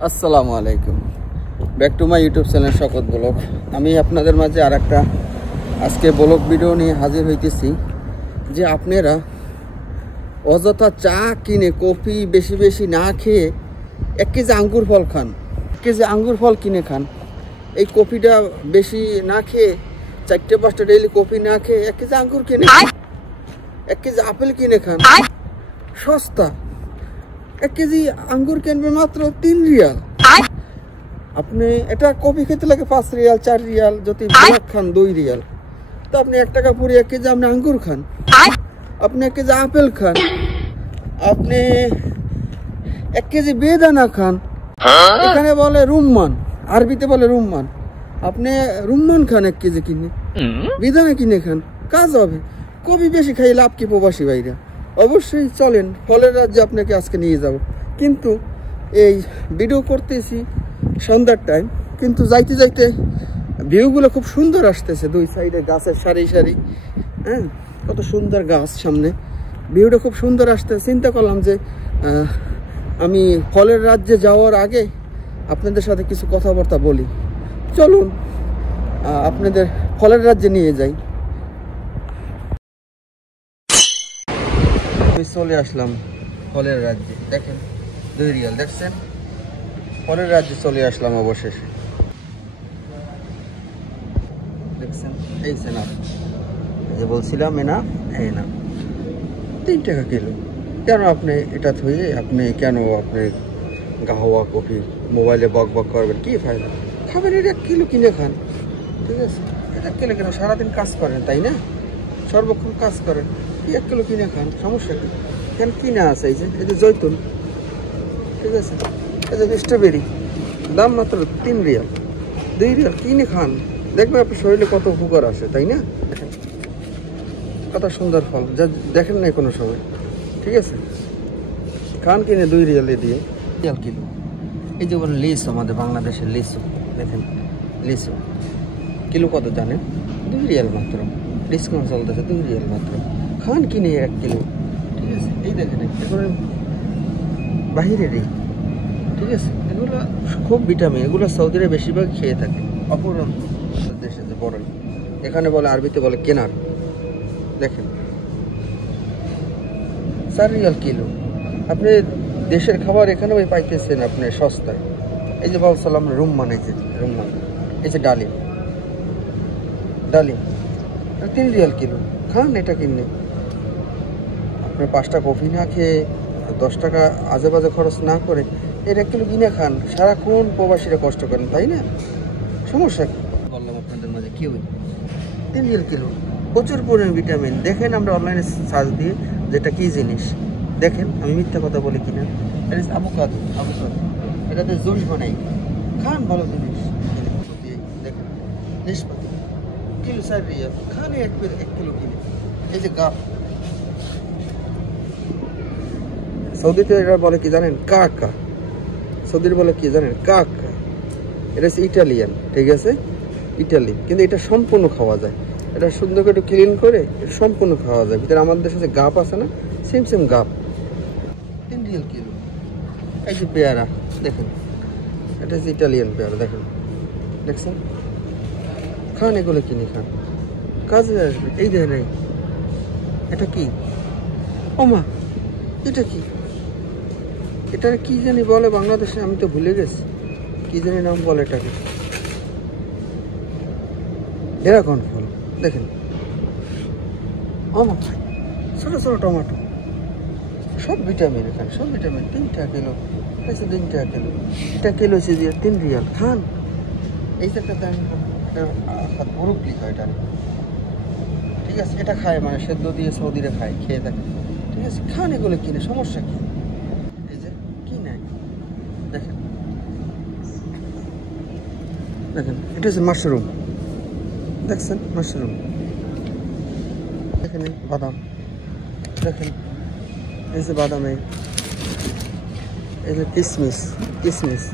আসসালামু আলাইকুম, back to my YouTube channel শকত ব্লগ। আমি আপনাদের মাঝে আর একটা আজকে ব্লগ ভিডিও নিয়ে হাজির হইতেছি যে আপনারা অযথা চা কিনে কফি বেশি বেশি না খেয়ে 1 কেজি আঙ্গুর ফল খান, 1 কেজি আঙ্গুর ফল কিনে খান। এই কফিটা বেশি না খেয়ে 4-5টা ডেইলি কফি না খেয়ে 1 কেজি আঙ্গুর কিনে খান, 1 কেজি আপেল কিনে খান, সস্তা। 1 কেজি আঙ্গুর কিনবে মাত্র 3 রিয়াল। আপনি এটা কফি খেতে লাগে 5 রিয়াল 4 রিয়াল, যদি ব্ল্যাক খান 2 রিয়াল। তো আপনি 1 টাকা পুরি 1 কেজি আপনি আঙ্গুর খান, আপনি 1 কেজি আপেল খান, আপনি 1 কেজি বেদানা খান। এখানে বলে রুম্মান, আরবিতে বলে রুম্মান। আপনি রুম্মান খান 1 কেজি কিনে, বেদানা কিনে খান, কাজ হবে। কফি বেশি খাই লাভ কি প্রবাসী ভাইরা? অবশ্যই চলেন, ফলের রাজ্যে আপনাকে আজকে নিয়ে যাব। কিন্তু এই ভিডিও করতেছি সন্ধ্যার টাইম, কিন্তু যাইতে যাইতে ভিউগুলো খুব সুন্দর আসতেছে। 2 সাইডে গাছের সারি সারি, হ্যাঁ, কত সুন্দর গাছ সামনে, ভিউটা খুব সুন্দর আসতেছে। চিন্তা করলাম যে আমি ফলের রাজ্যে যাওয়ার আগে আপনাদের সাথে কিছু কথাবার্তা বলি। চলুন আপনাদের ফলের রাজ্যে নিয়ে যাই। আমি চলে আসলাম ফলের রাজ্যে। দেখেন 2 রিয়াল, দেখছেন? ফলের রাজ্যে চলে আসলাম অবশেষে। দেখছেন এই না, যে বলছিলাম এনা, এই না 3 টাকা কিলো। কেন আপনি এটা থইয়ে আপনি কেন আপনি গাহওয়া কফি মোবাইলে বক বক করবেন? কি ফায়দা? খাবেন এটা 1 কিলো কিনে খান, ঠিক আছে? এটা কিলো কেন? সারাদিন কাজ করেন, তাই না? সর্বক্ষণ কাজ করেন, 1 কিলো কিনে খান, সমস্যা কি? কেন কিনে আছে? এই যে জৈতুন, ঠিক আছে? এই যে স্ট্রবেরি, দাম মাত্র 3 রিয়াল, 2 রিয়াল কিনে খান, দেখবেন আপনার শরীরে কত উপকার আসে, তাই না? দেখেন কত সুন্দর ফল, যা দেখেন না কোনো সময়, ঠিক আছে? খান কিনে 2 রিয়ালে দিয়ে, রিয়াল কিলো। এই যে বলেন লিচু, আমাদের বাংলাদেশের লিচু, দেখেন লিচু কিলো কত জানেন? 2 রিয়াল মাত্র, ডিসকাউন্ট চলতেছে, 2 রিয়াল মাত্র। খান কিনে 1 কিলো, ঠিক আছে? এই দেখেন এগুলো বাহিরেরই, ঠিক আছে? এগুলো খুব ভিটামিন, এগুলো সৌদিরা বেশিরভাগ খেয়ে থাকে। অপরন্ত দেশে যে বড়ই, এখানে বলে আরবিতে বলে কেনার। দেখেন 4 রিয়াল কিলো। আপনি দেশের খাবার এখানে পাইতেছেন আপনি সস্তায়। এই যে বলছিলাম রুম্মান, এই যে রুম্মান, এই যে ডালিম, ডালিম 3 রিয়াল কিলো। খান এটা কিনে। আপনি 5টা কফি না খেয়ে 10 টাকা আজে বাজে খরচ না করে এটা 1 কিলো কিনে খান। সারাক্ষণ প্রবাসীরা কষ্ট করেন, তাই না? সমস্যা কি? বললাম আপনাদের মাঝে কি হই, 3 রিয়াল কিলো, প্রচুর পরিমাণে ভিটামিন। দেখেন আমরা অনলাইনে সার্চ দিয়ে যেটা কি জিনিস, দেখেন আমি মিথ্যা কথা বলি কিনা। এটা আভোকাডো, আভোকাডো এটাতে জুস বানাই, খান, ভালো জিনিস। দেখেন নিষ্পাতি কিলো 4 রিয়াল, খান 1 কিলো কিনে। এই যে গাপ, সৌদিতে এটা বলে কি জানেন? কাকা। সৌদির বলে কি জানেন? কাকা। এটা হচ্ছে ইটালিয়ান, ঠিক আছে? ইটালি, কিন্তু এটা সম্পূর্ণ খাওয়া যায়। এটা সুন্দর করে একটু ক্লিন করে এটা সম্পূর্ণ খাওয়া যায়। ভিতরে আমাদের দেশে যে গাপ আছে না, সেম গাপ। 3 Real kilo. এই যে পেয়ারা, দেখেন এটা হচ্ছে ইটালিয়ান পেয়ারা, দেখেন, দেখছেন? খান এগুলো কিনে খান, কাজে আসবে। এই দেখেন এটা কি? ওমা, এটা কি? এটা কি জানি বলে বাংলাদেশে, আমি তো ভুলে গেছি কি জানি নাম বলে এটাকে। ড্রাগন ফল, দেখেন। ওমা, ছোট ছোট টমেটো, সব ভিটামিন এখানে, সব ভিটামিন। 3 টাকা কিলো, 3 টাকা কিলো। এটা কিলো হচ্ছে 3 রিয়াল। খান। এই যে একটা দাম, মুরব্বি হয় এটা, ঠিক আছে? এটা খায়, মানে সেদ্ধ দিয়ে সৌদিরা খায়, খেয়ে থাকে, ঠিক আছে? খান এগুলো কিনে, সমস্যা কি? এই যে কি নাই, দেখেন দেখেন এটা হচ্ছে মাশরুম, দেখছেন? মাশরুম। দেখেন বাদাম, দেখেন এই যে বাদাম, এই যে কিশমিশ, কিশমিশ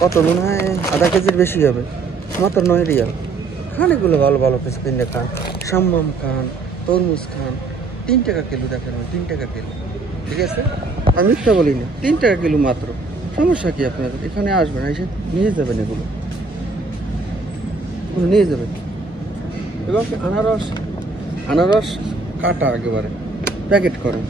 কত মনে হয় আধা কেজির বেশি হবে, মাত্র 9 রিয়াল। খান এগুলো, ভালো ভালো কিছু কিনে খান। সাম্মাম খান, তরমুজ খান, 3 টাকা কিলো। দেখেন 3 টাকা কিলো, ঠিক আছে? আমি মিথ্যা বলি না, 3 টাকা কিলো মাত্র। সমস্যা কি আপনাদের? এখানে আসবেন, এসে নিয়ে যাবেন, এগুলো নিয়ে যাবেন। এবং আনারস কাটা একেবারে প্যাকেট করেন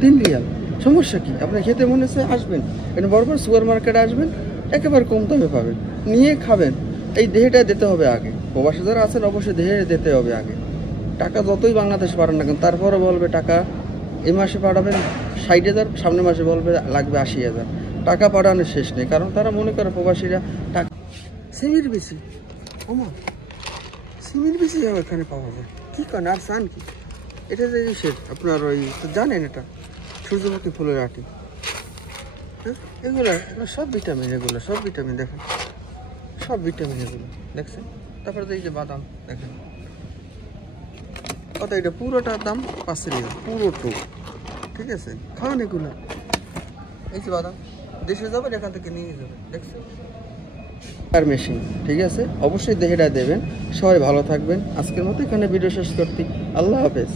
3 রিয়াল। সমস্যা কি? আপনি খেতে মনে হচ্ছে আসবেন, এখানে বড় বড় সুপার মার্কেটে আসবেন, একেবারে কম দামে পাবেন, নিয়ে খাবেন। এই দেহেটা দিতে হবে আগে। প্রবাসী যারা আছেন অবশ্যই দেহে দিতে হবে আগে। টাকা যতই বাংলাদেশে পাঠান না কেন, তারপরে বলবে টাকা এই মাসে পাঠাবেন 60,000, সামনের মাসে বলবে লাগবে 80,000। টাকা পাঠানোর শেষ নেই, কারণ তারা মনে করে প্রবাসীরা টাকা। সিমির বেশি ওমা, সিমির বেশি এখানে পাওয়া যায়। কী করেন আর চান কি? এটা যে ইসের আপনার ওই জানেন, এটা সূর্যমুখী ফুলের আটি। হ্যাঁ, এগুলো সব ভিটামিন, এগুলো সব ভিটামিন দেখেন, সব ভিটামিন এগুলো দেখছেন। তারপরে এই যে বাদাম দেখেন কত, এটা পুরোটার দাম 5 রিয়াল পুরোটো। ঠিক আছে, খান এগুলো। এই যে বাদাম দেশে যাবেন, এখান থেকে নিয়ে যাবেন, দেখছেন। আর মেশিন, ঠিক আছে, অবশ্যই দেহেটা দেবেন। সবাই ভালো থাকবেন। আজকের মতো এখানে ভিডিও শেষ করতে, আল্লাহ হাফেজ।